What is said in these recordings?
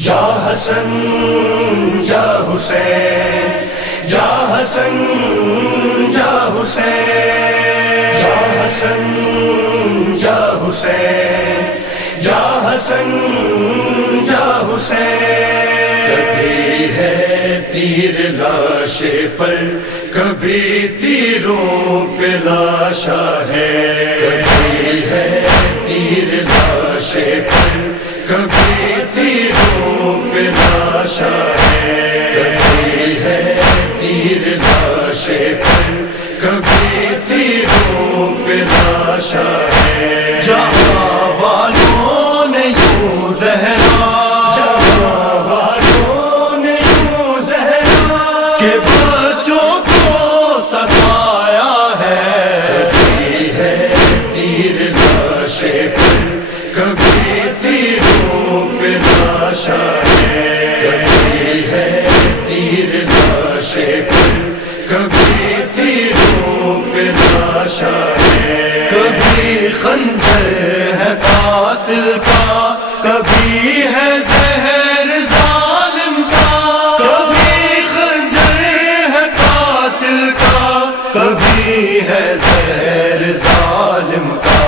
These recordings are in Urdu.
یا حسن یا حسین، یا حسن یا حسین، یا حسن یا حسین، یا حسن یا حسین۔ کبھی ہے تیر لاشے پر، کبھی تیروں پہ لاشا ہے، کبھی ہے تیر لاشے پر، کبھی تیروں پہ لاشا ہے، کبھی ہے تیر لاشے پر، کبھی تیروں پہ لاشا ہے۔ جہاں والوں نے یوں زہرا، جہاں والوں نے یوں زہرا کہ بچوں کو ستایا ہے، کبھی ہے تیر لاشے پر، کبھی تیروں پہ لاشا ہے، کبھی ہے تیر لاشے پر، کبھی تیروں پہ لاشا ہے۔ کبھی خنجر ہے قاتل کا، کبھی ہے زہر ظالم کا، کبھی خنجر ہے قاتل کا، کبھی ہے زہر ظالم کا۔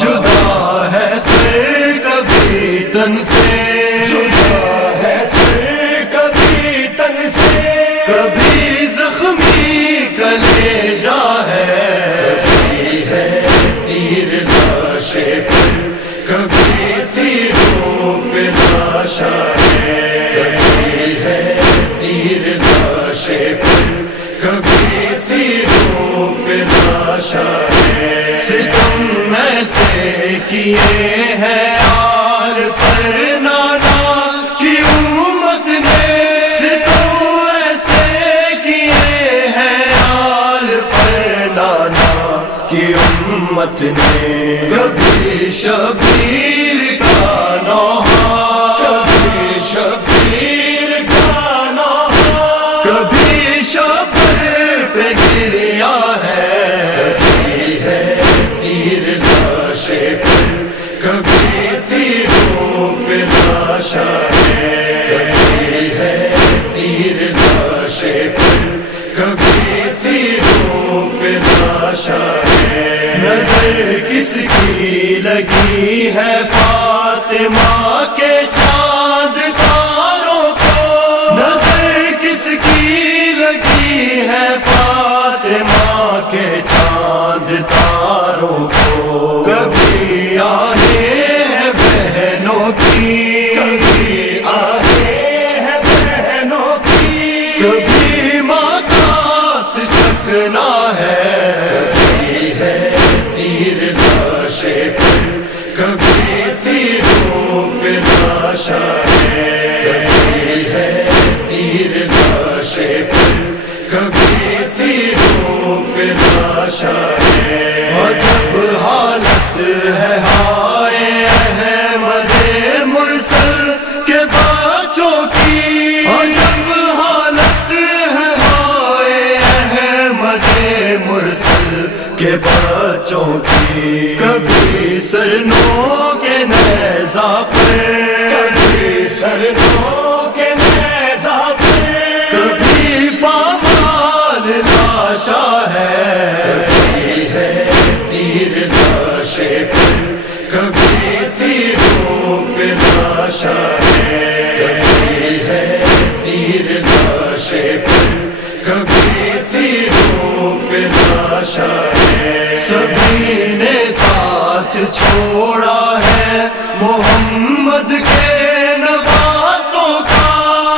جدا ہے سر کبھی تن سے، جدا ہے سر کبھی تن سے، کبھی زخمی کلیجا ہے، کبھی ہے تیر لاشے پر، کبھی تیروں پہ لاشا ہے، کبھی ہے تیر لاشے پر، کبھی تیروں پہ لاشا ہے۔ ستم ایسے کیے ہیں آل پر نانا کی امت نے، ستم ایسے کیے ہیں آل پر نانا کی امت نے۔ کبھی شبیر کا نوحہ، کبھی شبیر کا نوحہ، کبھی شبر پہ گریا ہے، کبھی ہے تیر لاشے پر، کبھی تیروں پہ لاشا ہے، کبھی ہے تیر لاشے پر، کبھی تیروں پہ لاشا ہے۔ نظر کس کی لگی ہے فاطمہ کے چاند تاروں کو، نظر کس کی لگی ہے فاطمہ کے چاند تاروں کو۔ کبھی آہیں ہیں بہنوں کی، کبھی آہیں ہیں بہنوں کی، کبھی ماں کا سسکنا ہے، کبھی ہے تیر لاشے پر، کبھی تیروں پہ لاشا ہے، کبھی ہے تیر لاشے پر، کبھی تیروں پہ لاشا ہے۔ عجب حالت ہے ہائے احمد مرسل کے بچوں کی، عجب حالت ہے ہائے احمد مرسل کے بچوں کی۔ کبھی سرنوں کے نیزہ پر، کبھی سرنوں کے نیزہ پر، کبھی پامال لاشا ہے، کبھی ہے تیر لاشے پر، کبھی تیروں پہ لاشا ہے، کبھی ہے تیر لاشے پر، کبھی تیروں پہ لاشا ہے۔ سبھی نے ساتھ چھوڑا ہے محمد کے نوازوں کا،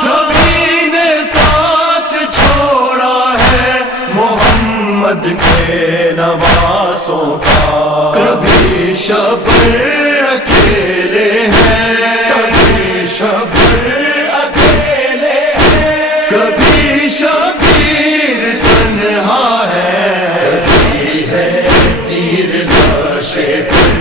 سبھی نے ساتھ چھوڑا ہے محمد کے نوازوں کا۔ کبھی شبر اکیلے ہیں، کبھی شبر اکیلے ہیں، کبھی شبیر تنہا ہے، کبھی ہے تیر لاشے پر،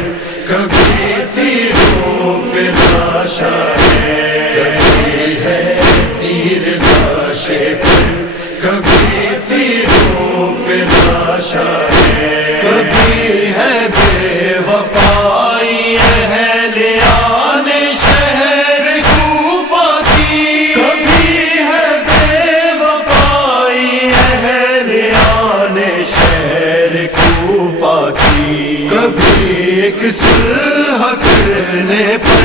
کبھی تیروں پہ لاشا ہے، کبھی ہے تیر لاشے پر، کبھی تیروں پہ لاشا ہے۔ کبھی ہے بے وفائی اہل آن شہر کوفہ ایک صلح کرنے پر،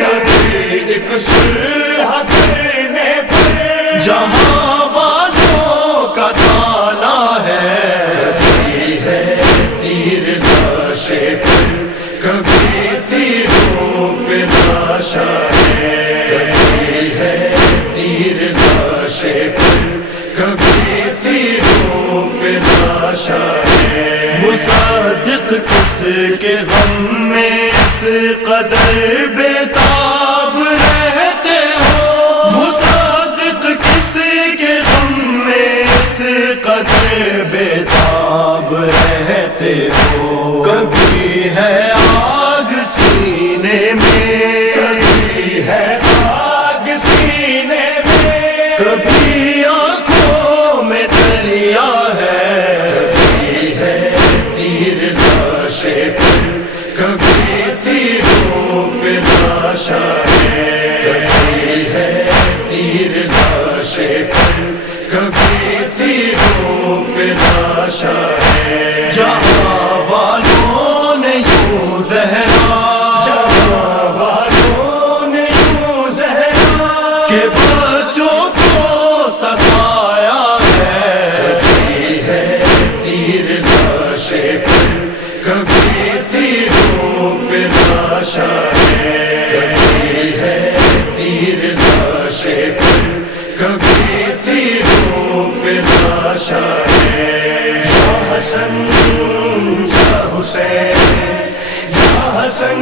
کبھی ایک صلح کرنے پر جہاں والوں کا تانا ہے، کبھی ہے تیر لاشے پر، کبھی تیروں پہ لاشا ہے، کبھی ہے تیر لاشے پر، کبھی تیروں پہ لاشا ہے۔ مصدق کس کے غم میں اس قدر بیتاب رہتے ہو، مصدق کس کے غم میں اس قدر بیتاب رہتے ہو۔ کبھی ہے آگ سینے میں، کبھی ہے آگ سینے میں، کبھی آنکھوں میں دریا ہے، کبھی ہے تیر لاشے پر، کبھی تیروں پہ لاشا ہے، کبھی ہے تیر لاشے پر، کبھی تیروں پہ لاشا ہے۔ جہاں والوں نے یوں زہرا، جہاں والوں نے یوں زہرا کہ بچوں کو ستایا ہے، کبھی ہے تیر لاشے پر، کبھی تیروں پہ لاشا ہے، کبھی ہے تیر لاشے پر، کبھی تیروں پہ لاشا ہے۔ یا حسن یا حسین، یا حسن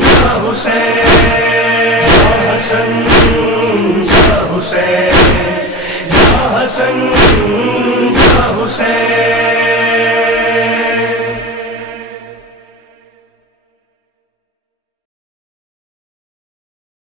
یا حسین، یا حسن یا حسین، یا حسن یا حسین۔